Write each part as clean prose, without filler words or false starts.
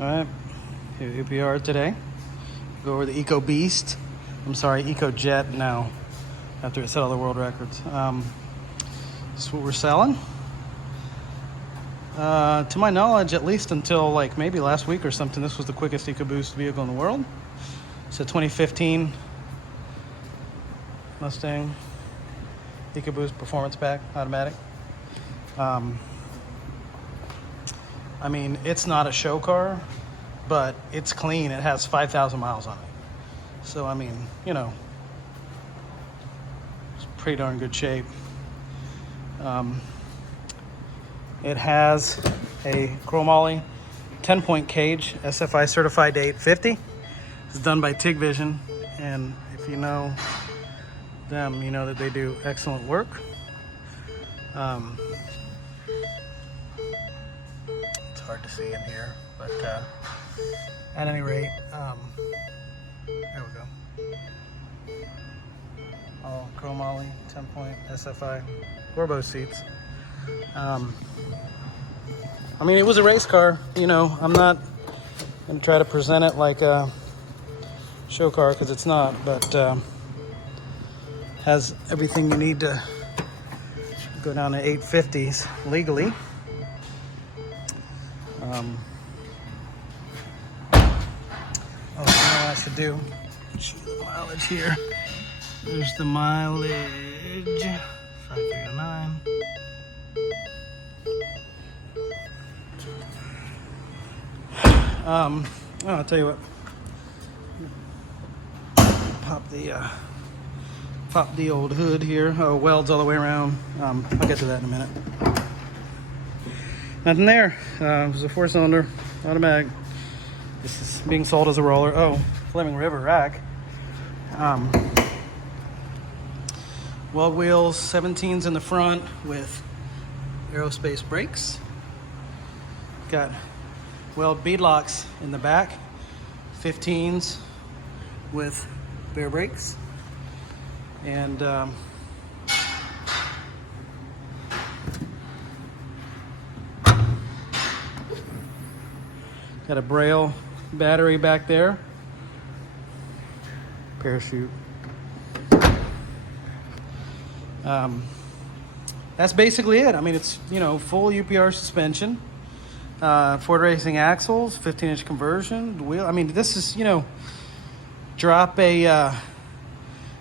Alright, here we are today. Go over the Eco Beast. I'm sorry, Eco Jet now, after it set all the world records. This is what we're selling. To my knowledge, at least until like maybe last week or something, this was the quickest EcoBoost vehicle in the world. It's a 2015 Mustang EcoBoost Performance Pack Automatic. I mean, it's not a show car, but it's clean. It has 5,000 miles on it. So, I mean, you know, it's pretty darn good shape. It has a chrome-moly 10-point cage, SFI Certified to 850. It's done by TIG Vision, and if you know them, you know that they do excellent work. It's hard to see in here, but at any rate, there we go. All chrome-moly 10-point SFI Corbo seats. I mean, it was a race car, you know. I'm not going to try to present it like a show car because it's not, but has everything you need to go down to 850s legally. Oh, you know what I should do? Show you the mileage here. There's the mileage, 5309. I'll tell you what. Pop the old hood here. Oh, welds all the way around. I'll get to that in a minute. Nothing there. It was a 4-cylinder automatic. This is being sold as a roller. Oh, Fleming River rack. Weld wheels, 17s in the front with Aerospace brakes. Got Weld beadlocks in the back, 15s with Baer brakes, and got a Braille battery back there, parachute. That's basically it. I mean, it's, you know, full UPR suspension. Ford Racing axles, 15-inch conversion, wheel. I mean, this is, you know, drop a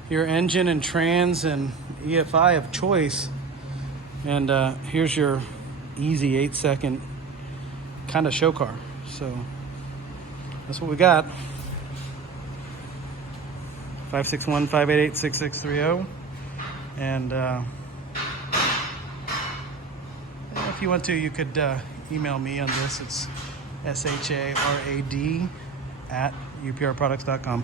your engine and trans and EFI of choice, and here's your easy 8-second kind of show car. So that's what we got. 561-588-6630, and if you want to, you could email me on this. It's SHARAD@uprproducts.com.